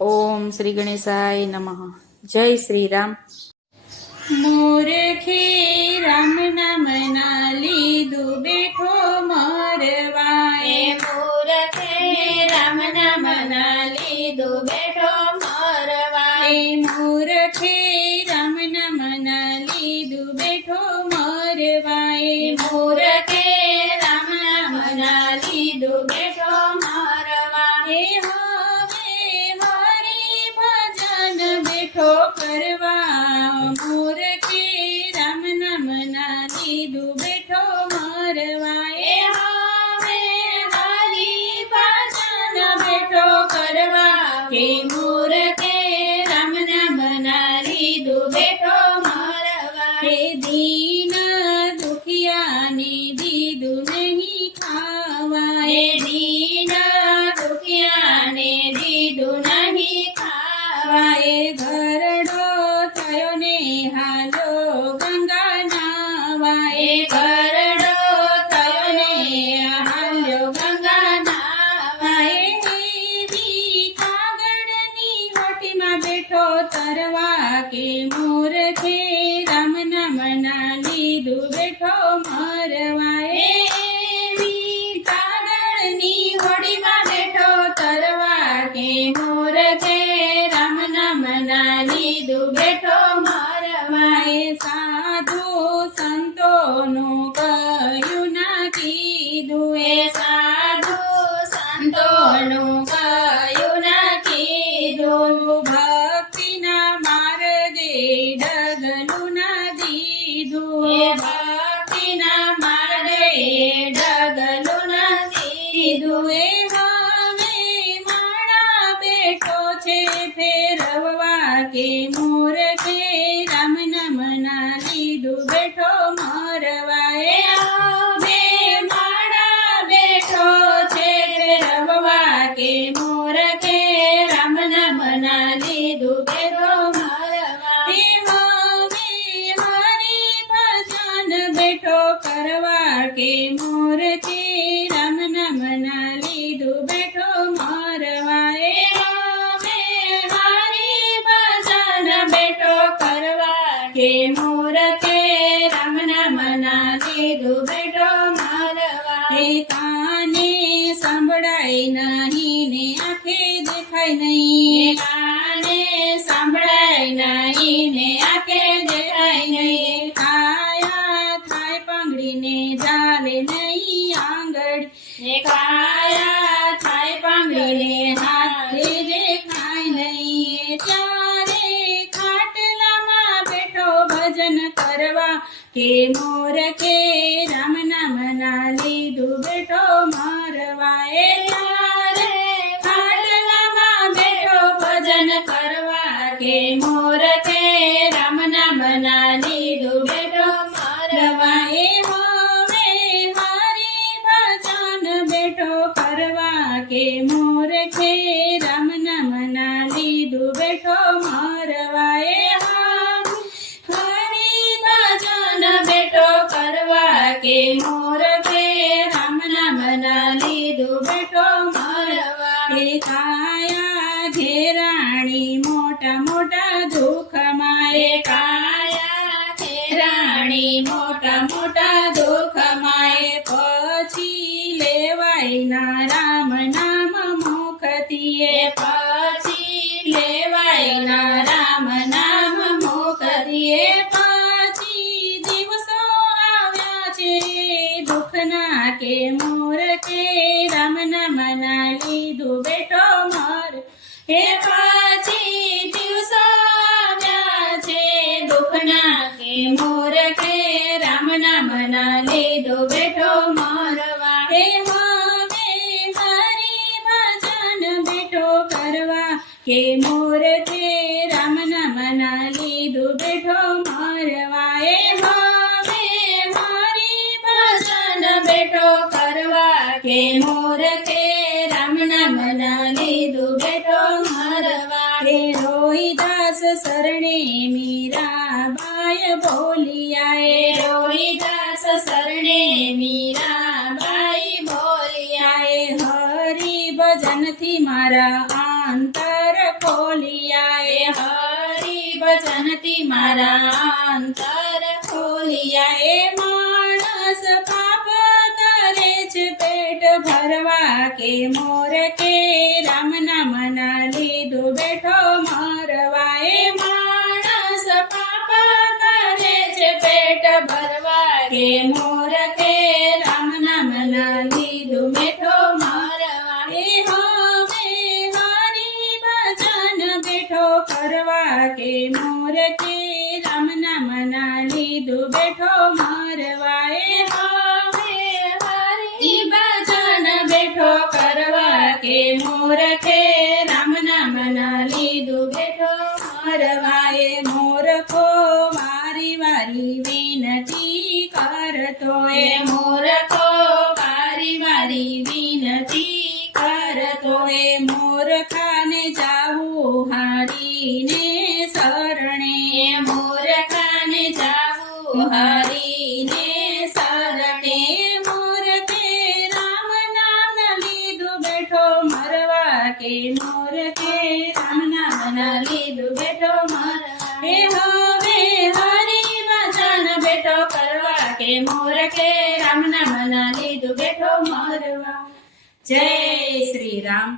ઓમ શ્રી ગણેશાય નમઃ. જય શ્રી રામ. મૂર્ખે રામ નામ ના લીધું બેઠો મરવાય. મૂર્ખે રામ નામ ના લીધું બેઠો મરવાય. મૂર્ખે રામ નામ ના લીધું બેઠો મરવાય. મૂર્ખે રામ નામ ના લીધું બેઠો મરવાય. હવે મારી ભજન બેઠો કરવા. મૂર્ખે રામ નામ ના લીધું બેઠો મરવાય. હવે મારી ભજન બેઠો કરવા. કે મૂર્ખે રામ નામ ના લીધું બેઠો મરવાય. દીન દુખિયાને દીધું નહીં ખાવાય. દીન દુખિયાને દીધું નહીં ખાવાય. ઘરડો થયો ને હાલો ગંગા નાવાય. ઘરડો થયો ને હાલ્યો ગંગા નાવાય. એવી કાગળની હોટીમાં બેઠો તરવા. કે મૂર્ખે રામ નામ ના લીધું બેઠો મરવાય. એવી કાગળની હોડીમાં બેઠો તરવા. કે મૂર્ખે રામ નામ ના લીધું બેઠો મરવાય. સાધુ સંતોનું કહ્યું ના કીધું. સાધુ સંતોનું કહ્યું ના કીધું. ભક્તિના માર્ગે ડગલું ના દીધું. ભક્તિના માર્ગે ડગલું ના દીધું. હવે માળા બેઠો છે ફેરવવા. કે મૂર્ખે રામ નામ ના લીધું બેઠો મરવાય. હવે માળા બેઠો છે ફેરવવા. કે મૂર્ખે રામ નામ ના લીધું બેઠો મરવાય. હવે મારી ભજન બેઠો કરવા. કે મૂર્ખે રામ નામ ના લીધું બેઠો મરવાય. હવે મારી ભજન બેઠો કરવા. કે મૂર્ખે રામ નામ ના લીધું બેઠો મરવાય. કાને સંભળાય નહીં ને આંખે દેખાય નહીં. કાને સંભળાય નહીં ને આંખે દેખાય નહીં. કાયા થાય પાંગડીને ચાલે નહીં આંગળ. કાયા થાય પાંગડીને હાથે દેખાય નહીં. ત્યારે ખાટલામાં બેઠો ભજન કરવા. કે મૂર્ખે રામ નામ ના લીધું બેઠો મરવાય. ત્યારે ખાટલામાં બેઠો ભજન કરવા. કે મૂર્ખે રામ નામ ના લીધું બેઠો મરવાય. હવે મારી ભજન બેઠો કરવા. કે મૂર્ખે રામ નામ ના લીધું બેઠો મરવાય. હરી ભજન બેઠો કરવા. કે મૂર્ખે રામ નામ ના લીધું બેઠો મરવાય. કાયા ઘેરાણી મોટા મોટા દુઃખમાં. કાયા છે રાણી મોટા મોટા દુઃખમાં. પછી લેવાય ના રામ નામ મુખથી. પછી લેવાય ના રામ નામ મુખથી. પછી દિવસો આવ્યા છે દુઃખના. કે મૂર્ખે રામ નામ ના લીધું બેઠો મર. પછી દિવસો આવ્યા છે દુઃખના. કે મૂર્ખે રામ નામ ના લીધું બેઠો મરવા. હવે મારી ભજન બેઠો કરવા. કે મૂર્ખે રામ નામ ના લીધું બેઠો મરવાય. હવે મારી ભજન બેઠો કરવા. કે મૂર્ખે રામ નામ ના લીધું બેઠો મરવા. રોહિદાસ શરણે મીરાબાઈ બોલિયા. રોહિદાસ શરણે મીરાબાઈ બોલ્યા. હરિ ભજનથી મારા આંતર ખો બોલિયા એ માણસ પાપ કરે છે પેટ ભરવા કે મોર કે રામ નામ ના લીધું બેઠો મરવા એ માણસ પાપ કરે છે પેટ ભરવા કે મોર કે રામ નામ ના લીધું બેઠો મરવા એ હવે હરી ભજન બેઠો કરવા કે મોર કે રામ નામ ના લીધું બેઠો મરવા એ હવે હરી ભજન બેઠો કરવા કે મોર કે રામ નામ ના લીધું બેઠો મરવા એ મોરખો વારી વારી વિનતી કરતો એ મૂર્ખો વારી વારી વિનતી કરતો એ મોરખાને જાવું હારીને શરણે મૂર્ખાને જાવું હારીને શરણે મોરખે રામ નામ ના લીધું બેઠો મરવા કે મોરખે રામ નામ ના લીધું બેઠો મરવા એ હવે હરી ભજન બેઠો કરવા કે મોરખે રામ નામ ના લીધું બેઠો મરવા જય શ્રી રામ